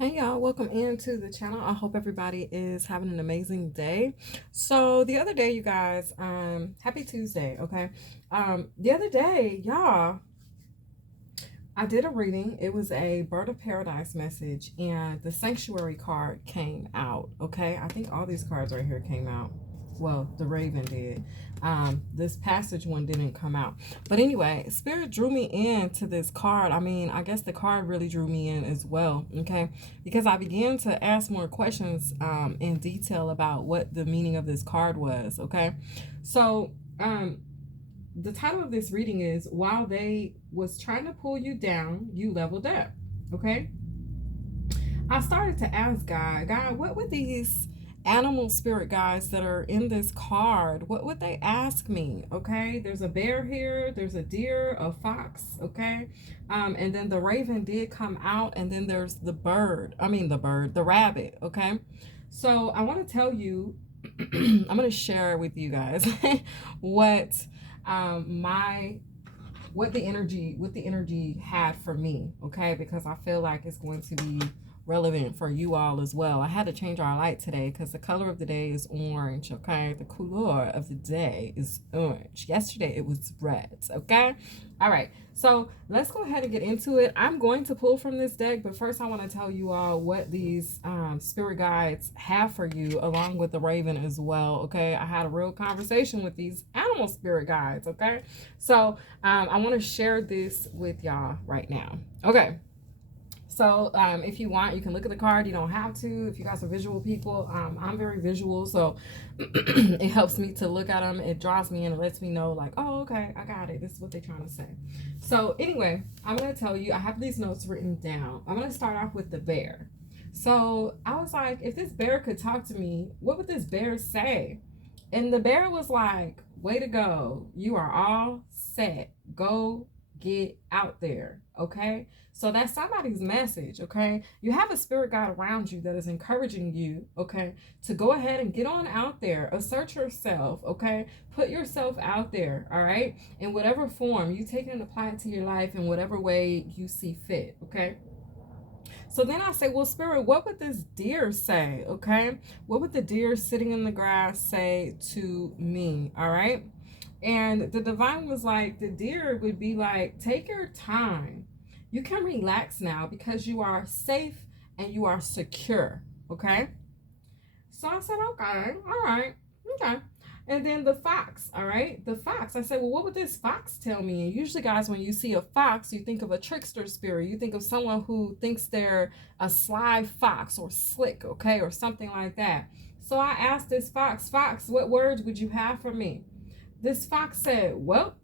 Hey y'all, welcome into the channel. I hope everybody is having an amazing day. So the other day, you guys, happy Tuesday, okay? The other day, y'all, I did a reading. It was a Bird of Paradise message, and the Sanctuary card came out, okay? I think all these cards right here came out. Well, the Raven did. This passage one didn't come out. But anyway, Spirit drew me into this card. I mean, I guess the card really drew me in as well, okay? Because I began to ask more questions in detail about what the meaning of this card was, okay? So, the title of this reading is While They Was Trying to Pull You Down, You Leveled Up. Okay? I started to ask God, what would these animal spirit guides that are in this card, what would they ask me? Okay, there's a bear here, there's a deer, a fox, okay, and then the raven did come out, and then there's the the rabbit, okay. So I want to tell you, I'm going to share with you guys what my what the energy had for me, okay, because I feel like it's going to be relevant for you all as well. I had to change our light today because the color of the day is orange, okay? The couleur of the day is orange. Yesterday it was red, okay? All right, so let's go ahead and get into it. I'm going to pull from this deck, but first I want to tell you all what these spirit guides have for you, along with the raven as well, okay? I had a real conversation with these animal spirit guides, okay? So I want to share this with y'all right now, okay? So if you want, you can look at the card. You don't have to. If you guys are visual people, I'm very visual, so it helps me to look at them. It draws me in. It lets me know, like, oh, okay, I got it. This is what they're trying to say. So anyway, I'm going to tell you, I have these notes written down. I'm going to start off with the bear. So I was like, if this bear could talk to me, what would this bear say? And the bear was like, way to go. You are all set. Go get out there, okay? So that's somebody's message, okay? You have a spirit guide around you that is encouraging you, okay, to go ahead and get on out there, assert yourself, okay? Put yourself out there, all right? In whatever form, you take it and apply it to your life in whatever way you see fit, okay? So then I say, well, Spirit, what would this deer say, okay? What would the deer sitting in the grass say to me, all right? And the divine was like, the deer would be like, take your time. You can relax now because you are safe and you are secure, okay? So I said, okay, all right, okay. And then the fox, all right? The fox, I said, well, what would this fox tell me? And usually, guys, when you see a fox, you think of a trickster spirit. You think of someone who thinks they're a sly fox or slick, okay, or something like that. So I asked this fox, what words would you have for me? This fox said, well,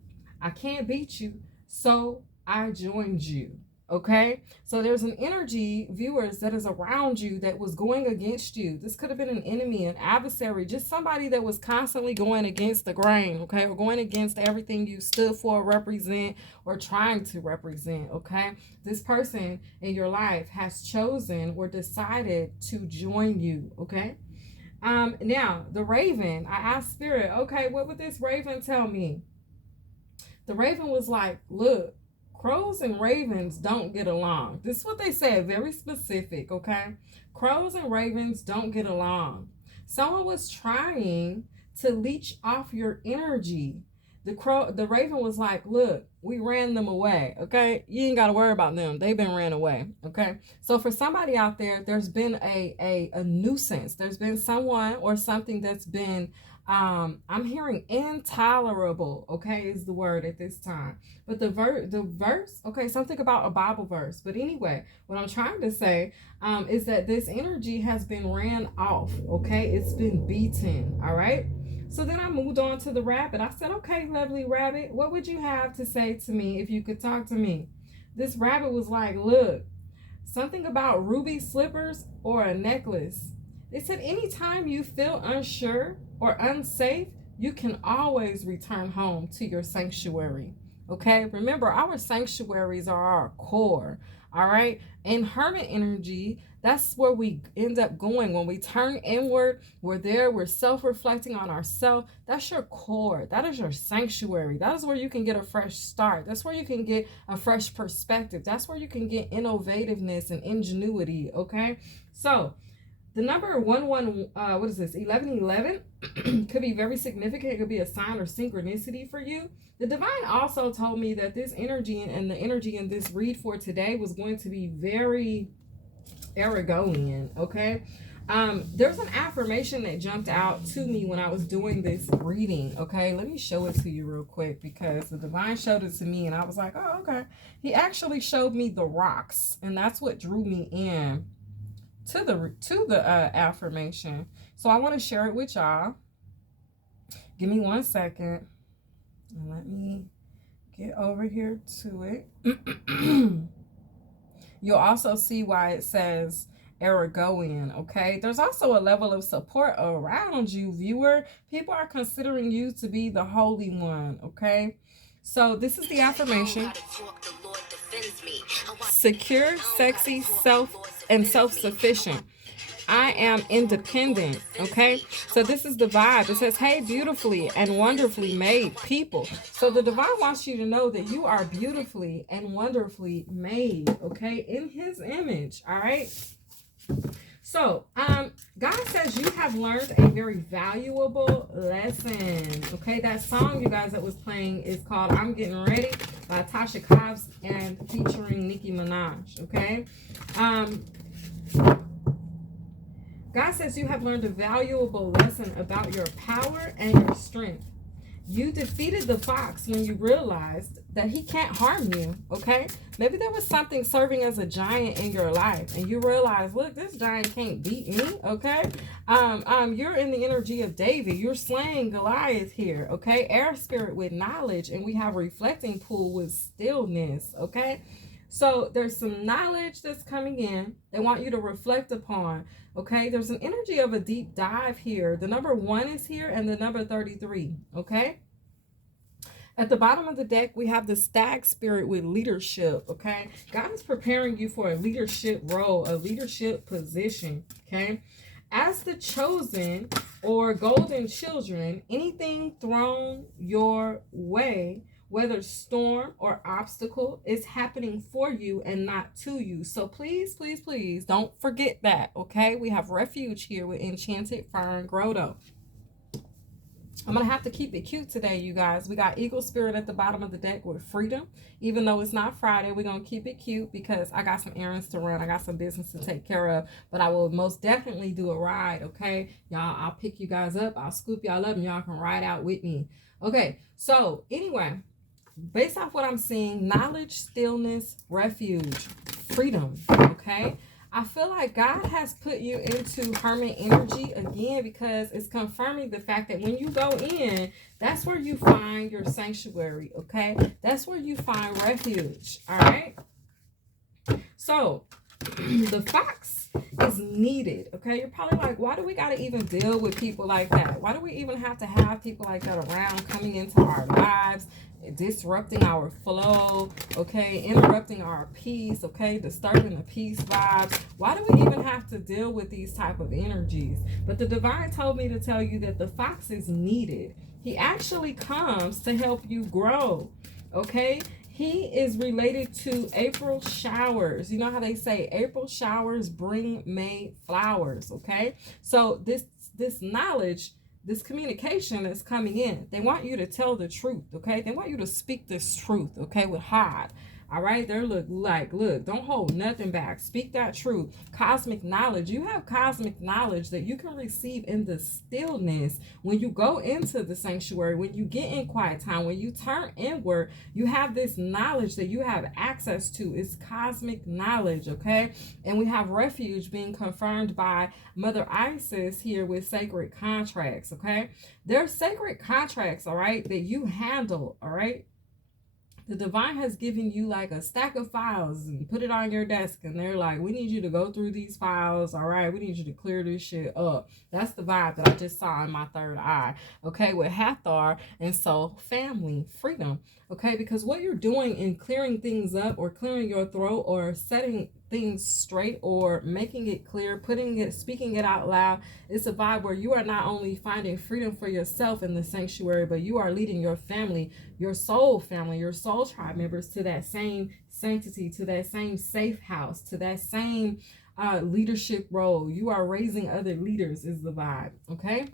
I can't beat you, so I joined you. Okay, so there's an energy, viewers, that is around you that was going against you. This could have been an enemy, an adversary, just somebody that was constantly going against the grain, okay, or going against everything you stood for, represent, or trying to represent, okay? This person in your life has chosen or decided to join you, okay? Now the raven, I asked Spirit, okay, what would this raven tell me? The raven was like, look, crows and ravens don't get along. This is what they said, very specific, okay? Crows and ravens don't get along. Someone was trying to leech off your energy. The raven was like, look, we ran them away, okay? You ain't got to worry about them. They've been ran away, okay? So for somebody out there, there's been a nuisance. There's been someone or something that's been I'm hearing intolerable, okay, is the word at this time. But the verse, okay, something about a Bible verse. But anyway, what I'm trying to say is that this energy has been ran off, okay? It's been beaten, all right? So then I moved on to the rabbit. I said, okay, lovely rabbit, what would you have to say to me if you could talk to me? This rabbit was like, look, something about ruby slippers or a necklace. They said, anytime you feel unsure or unsafe, you can always return home to your sanctuary. Okay, remember, our sanctuaries are our core. All right. In hermit energy, that's where we end up going. When we turn inward, we're there, we're self-reflecting on ourselves. That's your core. That is your sanctuary. That is where you can get a fresh start. That's where you can get a fresh perspective. That's where you can get innovativeness and ingenuity. Okay. So the number 1111 could be very significant. It could be a sign or synchronicity for you. The divine also told me that this energy and the energy in this read for today was going to be very Aragonian, okay? There's an affirmation that jumped out to me when I was doing this reading, okay? Let me show it to you real quick because the divine showed it to me and I was like, oh, okay. He actually showed me the rocks, and that's what drew me in to the affirmation. So I want to share it with y'all. Give me 1 second. And let me get over here to it. You'll also see why it says Aragoan, okay? There's also a level of support around you, viewer. People are considering you to be the Holy One, okay? So this is the affirmation. Secure, sexy, self-sufficient. I am independent, okay? So this is the vibe. It says, hey, beautifully and wonderfully made people. So the divine wants you to know that you are beautifully and wonderfully made, okay? In his image, all right? So, God says you have learned a very valuable lesson, okay? That song, you guys, that was playing is called I'm Getting Ready by Tasha Cobbs and featuring Nicki Minaj, okay? God says you have learned a valuable lesson about your power and your strength. You defeated the fox when you realized that he can't harm you, okay? Maybe there was something serving as a giant in your life and you realize, look, this giant can't beat me, okay? You're in the energy of David. You're slaying Goliath here, okay? Air spirit with knowledge, and we have reflecting pool with stillness, okay? So there's some knowledge that's coming in. They want you to reflect upon, okay? There's an energy of a deep dive here. The number 1 is here and the number 33, okay? At the bottom of the deck, we have the stag spirit with leadership, okay? God is preparing you for a leadership role, a leadership position, okay? As the chosen or golden children, anything thrown your way, whether storm or obstacle, is happening for you and not to you. So please, please, please don't forget that, okay? We have refuge here with Enchanted Fern Grotto. I'm going to have to keep it cute today, you guys. We got Eagle Spirit at the bottom of the deck with freedom. Even though it's not Friday, we're going to keep it cute because I got some errands to run. I got some business to take care of. But I will most definitely do a ride, okay? Y'all, I'll pick you guys up. I'll scoop y'all up and y'all can ride out with me. Okay, so anyway, based off what I'm seeing, knowledge, stillness, refuge, freedom, okay? I feel like God has put you into hermit energy again because it's confirming the fact that when you go in, that's where you find your sanctuary, okay? That's where you find refuge, all right? So, the fox is needed, okay? You're probably like, why do we got to even deal with people like that? Why do we even have to have people like that around coming into our lives, disrupting our flow, okay, interrupting our peace, okay, disturbing the peace vibes? Why do we even have to deal with these type of energies? But the divine told me to tell you that the fox is needed. He actually comes to help you grow, okay? He is related to April showers. You know how they say April showers bring May flowers, okay? So this knowledge, this communication is coming in. They want you to tell the truth, okay? They want you to speak this truth, okay, with heart. All right, they're look, don't hold nothing back. Speak that truth. Cosmic knowledge. You have cosmic knowledge that you can receive in the stillness when you go into the sanctuary, when you get in quiet time, when you turn inward. You have this knowledge that you have access to. It's cosmic knowledge, okay? And we have refuge being confirmed by Mother Isis here with sacred contracts, okay? There's sacred contracts, all right, that you handle, all right? The divine has given you like a stack of files and put it on your desk, and they're like, we need you to go through these files. All right, we need you to clear this shit up. That's the vibe that I just saw in my third eye. Okay, with Hathor and so family, freedom. Okay, because what you're doing in clearing things up or clearing your throat or setting things straight or making it clear, speaking it out loud, it's a vibe where you are not only finding freedom for yourself in the sanctuary, but you are leading your family, your soul family, your soul tribe members to that same sanctity, to that same safe house, to that same leadership role. You are raising other leaders is the vibe. Okay.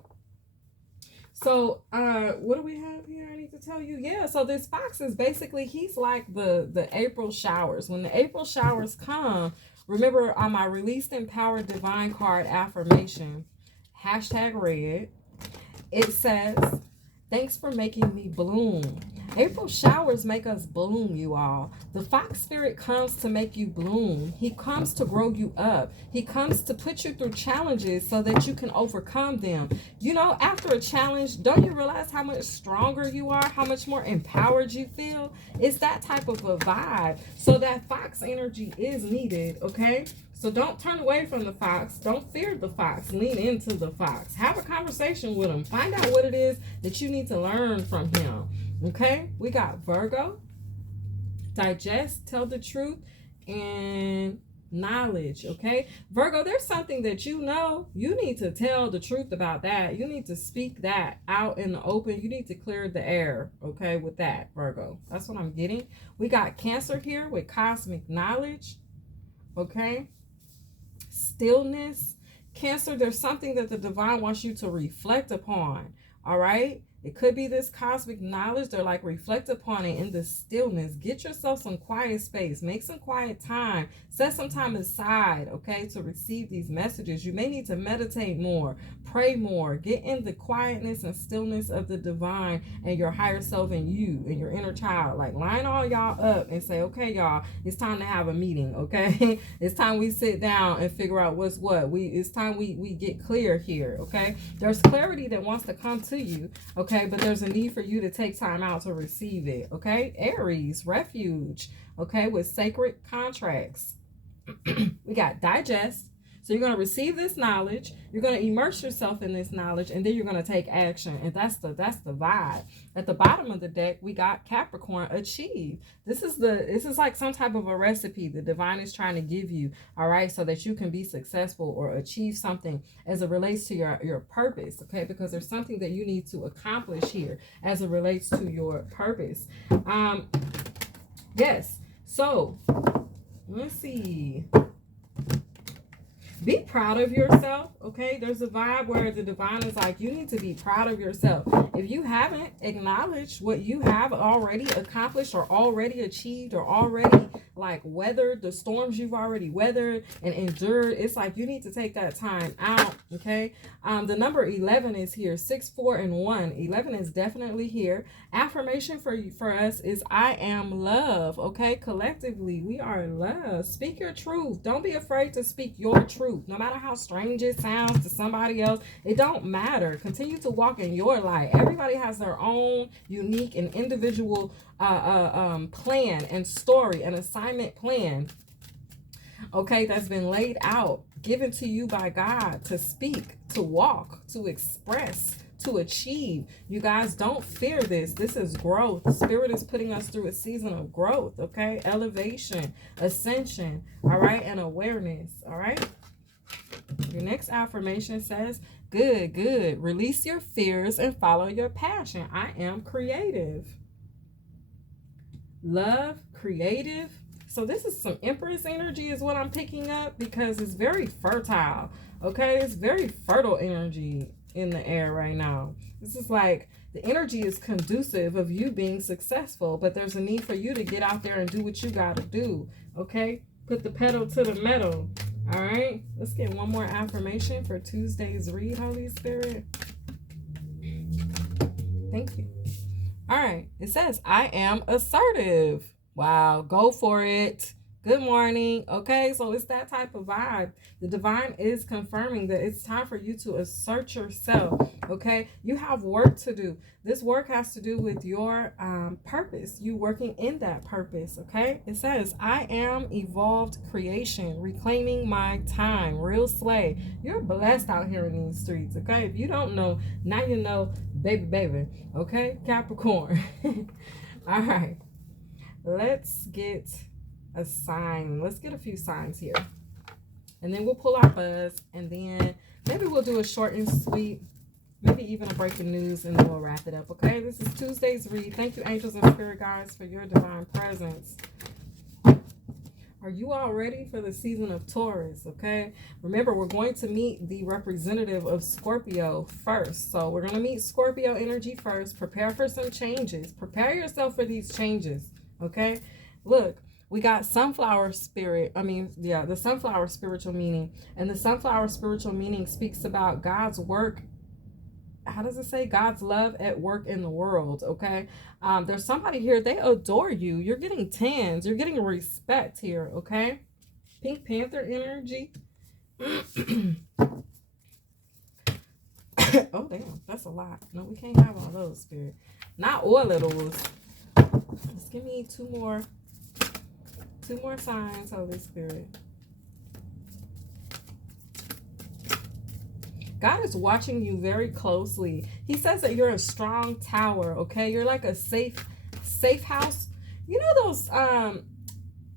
So, what do we have here? I need to tell you. Yeah, so this fox is basically, he's like the April showers. When the April showers come, remember on my Released Empowered Divine card affirmation, #red, it says, thanks for making me bloom. April showers make us bloom, you all. The fox spirit comes to make you bloom. He comes to grow you up. He comes to put you through challenges so that you can overcome them. You know, after a challenge, don't you realize how much stronger you are, how much more empowered you feel? It's that type of a vibe. So that fox energy is needed, okay? So don't turn away from the fox. Don't fear the fox. Lean into the fox. Have a conversation with him. Find out what it is that you need to learn from him. Okay, we got Virgo, digest, tell the truth, and knowledge. Okay, Virgo, there's something that you know. You need to tell the truth about that. You need to speak that out in the open. You need to clear the air. Okay, with that, Virgo. That's what I'm getting. We got Cancer here with cosmic knowledge. Okay, stillness. Cancer, there's something that the divine wants you to reflect upon. All right. It could be this cosmic knowledge. They're like, reflect upon it in the stillness. Get yourself some quiet space. Make some quiet time. Set some time aside, okay, to receive these messages. You may need to meditate more, pray more, get in the quietness and stillness of the divine and your higher self and you and your inner child. Like, line all y'all up and say, okay, y'all, it's time to have a meeting, okay? It's time we sit down and figure out what's what. It's time we get clear here, okay? There's clarity that wants to come to you, okay? But there's a need for you to take time out to receive it, okay? Aries, refuge, okay, with sacred contracts. We got digest. So you're going to receive this knowledge, you're going to immerse yourself in this knowledge, and then you're going to take action. And that's the vibe. At the bottom of the deck, we got Capricorn, achieve. This is like some type of a recipe the divine is trying to give you, all right, so that you can be successful or achieve something as it relates to your purpose, okay? Because there's something that you need to accomplish here as it relates to your purpose. Yes. So, let's see. Be proud of yourself, okay? There's a vibe where the divine is like, you need to be proud of yourself. If you haven't acknowledged what you have already accomplished or already achieved or already like weathered the storms you've already weathered and endured, it's like you need to take that time out, okay? The number 11 is here, 6, 4, and 1. 11 is definitely here. Affirmation for us is I am love, okay? Collectively, we are love. Speak your truth. Don't be afraid to speak your truth. No matter how strange it sounds to somebody else, it don't matter. Continue to walk in your light. Everybody has their own unique and individual plan and story and assignment plan, okay, that's been laid out, given to you by God to speak, to walk, to express, to achieve. You guys, don't fear this. This is growth. The spirit is putting us through a season of growth, okay? Elevation, ascension, all right, and awareness, all right? Your next affirmation says, good, good. Release your fears and follow your passion. I am creative. Love, creative. So this is some Empress energy is what I'm picking up, because it's very fertile, okay? It's very fertile energy in the air right now. This is like the energy is conducive of you being successful, but there's a need for you to get out there and do what you got to do, okay? Put the pedal to the metal, all right? Let's get one more affirmation for Tuesday's read, Holy Spirit. Thank you. All right, it says, I am assertive. Wow, go for it. Good morning. Okay, so it's that type of vibe. The divine is confirming that it's time for you to assert yourself. Okay, you have work to do. This work has to do with your purpose, you working in that purpose. Okay, it says, I am evolved creation, reclaiming my time. Real slay. You're blessed out here in these streets. Okay, if you don't know, now you know, baby, baby. Okay, Capricorn. All right, let's get a sign. Let's get a few signs here. And then we'll pull our buzz. And then maybe we'll do a short and sweet. Maybe even a breaking news. And then we'll wrap it up. Okay? This is Tuesday's read. Thank you, angels and spirit guides, for your divine presence. Are you all ready for the season of Taurus? Okay? Remember, we're going to meet the representative of Scorpio first. So we're going to meet Scorpio energy first. Prepare for some changes. Prepare yourself for these changes. Okay? Look. We got sunflower spirit. The sunflower spiritual meaning. And the sunflower spiritual meaning speaks about God's work. How does it say? God's love at work in the world. Okay. There's somebody here. They adore you. You're getting tens. You're getting respect here. Okay. Pink Panther energy. Oh, damn. That's a lot. No, we can't have all those, spirit. Not all of those. Just give me two more signs, Holy Spirit. God is watching you very closely. He says that you're a strong tower, okay? You're like a safe house. You know those,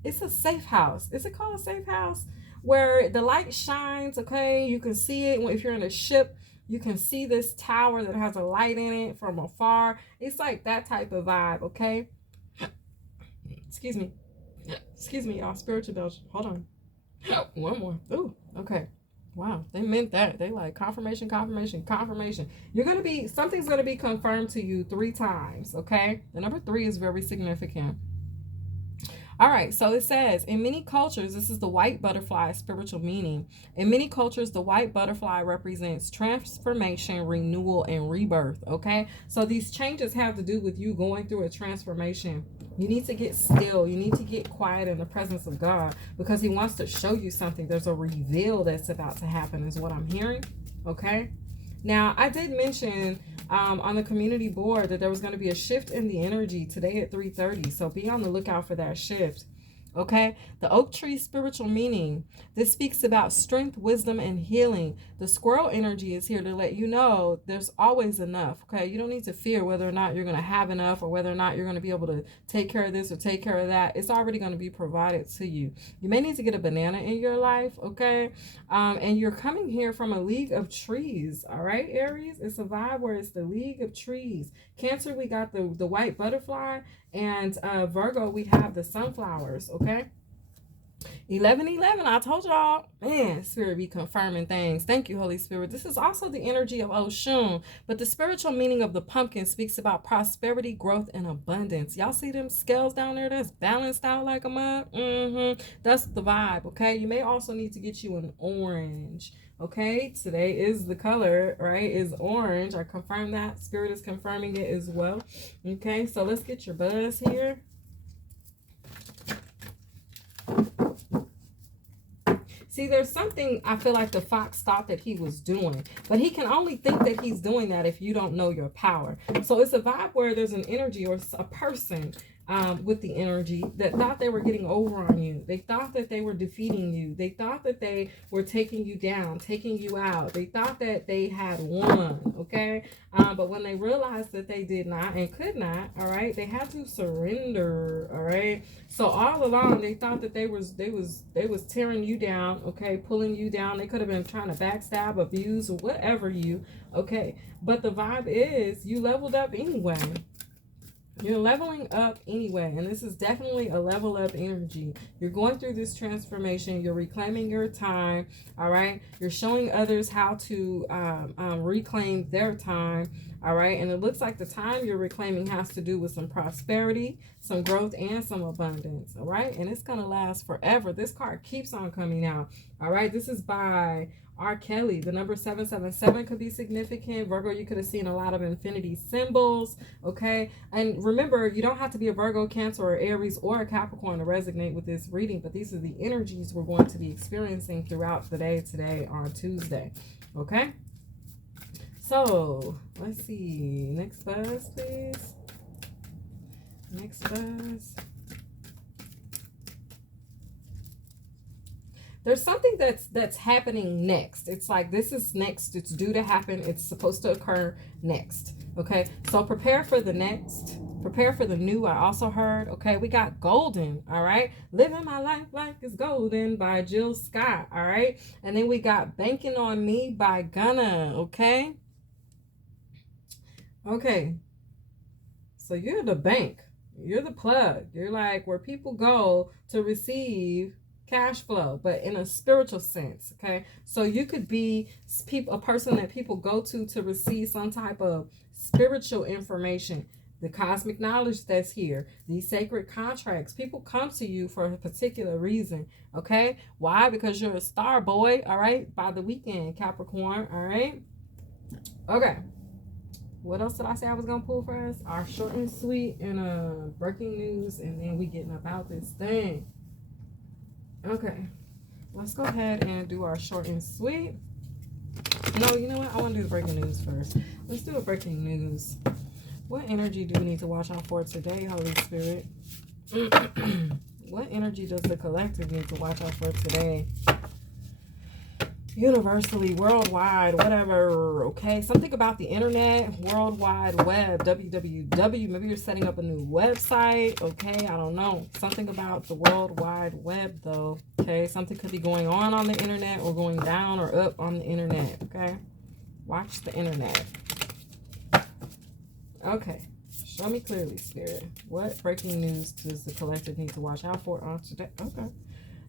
it's a safe house. Is it called a safe house? Where the light shines, okay? You can see it if you're in a ship. You can see this tower that has a light in it from afar. It's like that type of vibe, okay? Excuse me, y'all. Spiritual belch. Hold on. One more. Ooh, okay. Wow, they meant that. They like confirmation. You're going to be, something's going to be confirmed to you 3 times, okay? The number 3 is very significant. All right, so it says, in many cultures, this is the white butterfly spiritual meaning. In many cultures, the white butterfly represents transformation, renewal, and rebirth, okay? So these changes have to do with you going through a transformation. You need to get still. You need to get quiet in the presence of God because he wants to show you something. There's a reveal that's about to happen is what I'm hearing, okay? Now, I did mention on the community board that there was going to be a shift in the energy today at 3:30. So be on the lookout for that shift. Okay, the oak tree spiritual meaning. This speaks about strength, wisdom, and healing. The squirrel energy is here to let you know there's always enough. Okay, you don't need to fear whether or not you're going to have enough or whether or not you're going to be able to take care of this or take care of that. It's already going to be provided to you. You may need to get a banana in your life. Okay, and you're coming here from a league of trees. All right, Aries, it's a vibe where it's the league of trees. Cancer, we got the white butterfly. And Virgo, we have the sunflowers, okay? 11:11, I told y'all. Man, Spirit be confirming things. Thank you, Holy Spirit. This is also the energy of Oshun, but the spiritual meaning of the pumpkin speaks about prosperity, growth, and abundance. Y'all see them scales down there that's balanced out like a mug? That's the vibe, okay? You may also need to get you an orange. Okay, today is the color, right? Is orange. I confirm that. Spirit is confirming it as well. Okay, so let's get your buzz here. See, there's something I feel like the fox thought that he was doing, but he can only think that he's doing that if you don't know your power. So it's a vibe where there's an energy or a person with the energy that thought they were getting over on you. They thought that they were defeating you. They thought that they were taking you down, taking you out. They thought that they had won, okay? But when they realized that they did not and could not, all right, they had to surrender, all right? So all along they thought that they was tearing you down, okay, pulling you down. They could have been trying to backstab, abuse, or whatever you, okay? But the vibe is you leveled up anyway. You're leveling up anyway, and this is definitely a level up energy. You're going through this transformation. You're reclaiming your time, all right? You're showing others how to reclaim their time, All right. And it looks like the time you're reclaiming has to do with some prosperity, some growth, and some abundance. All right. And it's going to last forever. This card keeps on coming out. All right. This is by R. Kelly. The number 777 could be significant. Virgo, you could have seen a lot of infinity symbols. Okay. And remember, you don't have to be a Virgo, Cancer, or Aries, or a Capricorn to resonate with this reading, but these are the energies we're going to be experiencing throughout the day today on Tuesday. Okay. So let's see. Next buzz, please. Next buzz. There's something that's happening next. It's like this is next. It's due to happen. It's supposed to occur next. Okay. So prepare for the next. Prepare for the new. I also heard. Okay. We got Golden. All right. Living My Life Like It's Golden by Jill Scott. All right. And then we got Banking on Me by Gunna. Okay. Okay. So you're the bank. You're the plug. You're like where people go to receive cash flow, but in a spiritual sense. Okay. So you could be a person that people go to receive some type of spiritual information, the cosmic knowledge that's here, these sacred contracts. People come to you for a particular reason. Okay. Why? Because you're a star boy. All right. By the weekend, Capricorn. All right. Okay. What else did I say I was going to pull for us? Our short and sweet and breaking news, and then we getting about this thing. Okay. Let's go ahead and do our short and sweet. No, you know what? I want to do the breaking news first. Let's do a breaking news. What energy do we need to watch out for today, Holy Spirit? What energy does the collective need to watch out for today? Universally, worldwide, whatever. Okay, something about the internet, World Wide Web, www. Maybe you're setting up a new website. Okay, I don't know. Something about the World Wide Web, though. Okay, something could be going on the internet, or going down or up on the internet. Okay, watch the internet. Okay, show me clearly, Spirit. What breaking news does the collective need to watch out for on today? Okay.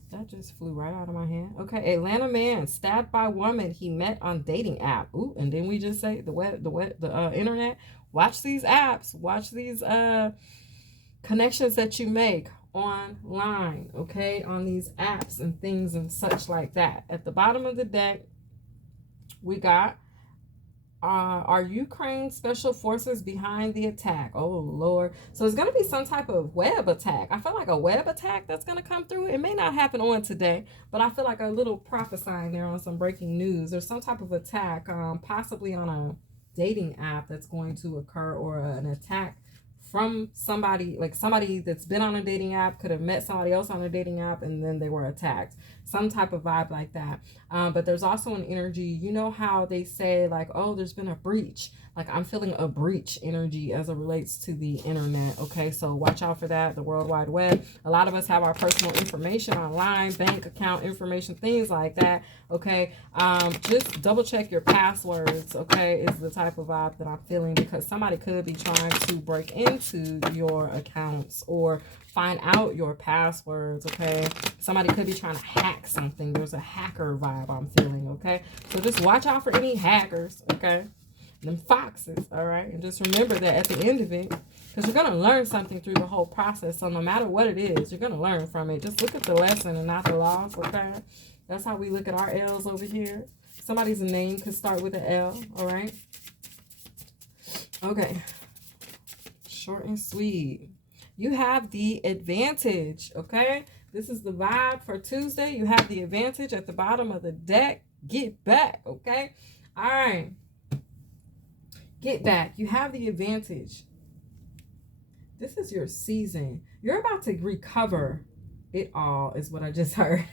That just flew right out of my hand. Okay, Atlanta man stabbed by woman he met on dating app. Ooh, and then we just say the internet. Watch these apps. Watch these connections that you make online. Okay, on these apps and things and such like that. At the bottom of the deck, we got are Ukraine special forces behind the attack? Oh Lord. So it's going to be some type of web attack. I feel like a web attack that's going to come through. It may not happen on today, but I feel like a little prophesying there on some breaking news. There's some type of attack, possibly on a dating app that's going to occur, or an attack from somebody, like somebody that's been on a dating app could have met somebody else on a dating app and then they were attacked. Some type of vibe like that. But there's also an energy, you know how they say like, oh, there's been a breach. Like I'm feeling a breach energy as it relates to the internet. Okay, so watch out for that. The World Wide Web. A lot of us have our personal information online, bank account information, things like that. Okay, just double check your passwords. Okay, is the type of vibe that I'm feeling, because somebody could be trying to break into your accounts or find out your passwords. Okay, somebody could be trying to hack something. There's a hacker vibe I'm feeling. Okay, so just watch out for any hackers. Okay, them foxes. All right, and just remember that at the end of it, because you're going to learn something through the whole process. So no matter what it is, you're going to learn from it. Just look at the lesson and not the loss. Okay, that's how we look at our L's over here. Somebody's name could start with an L. All right, okay, short and sweet. You have the advantage. Okay, this is the vibe for Tuesday. You have the advantage at the bottom of the deck. Get back. Okay, all right, get back. You have the advantage. This is your season. You're about to recover it all, is what I just heard.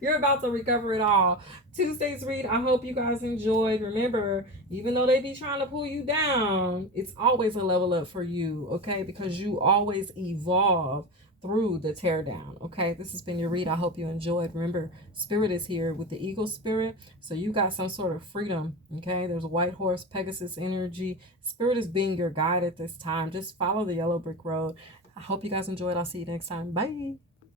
You're about to recover it all. Tuesday's read, I hope you guys enjoyed. Remember, even though they be trying to pull you down, it's always a level up for you, okay? Because you always evolve through the teardown, okay? This has been your read. I hope you enjoyed. Remember, Spirit is here with the Eagle Spirit, so you got some sort of freedom, okay? There's a white horse, Pegasus energy. Spirit is being your guide at this time. Just follow the yellow brick road. I hope you guys enjoyed. I'll see you next time. Bye.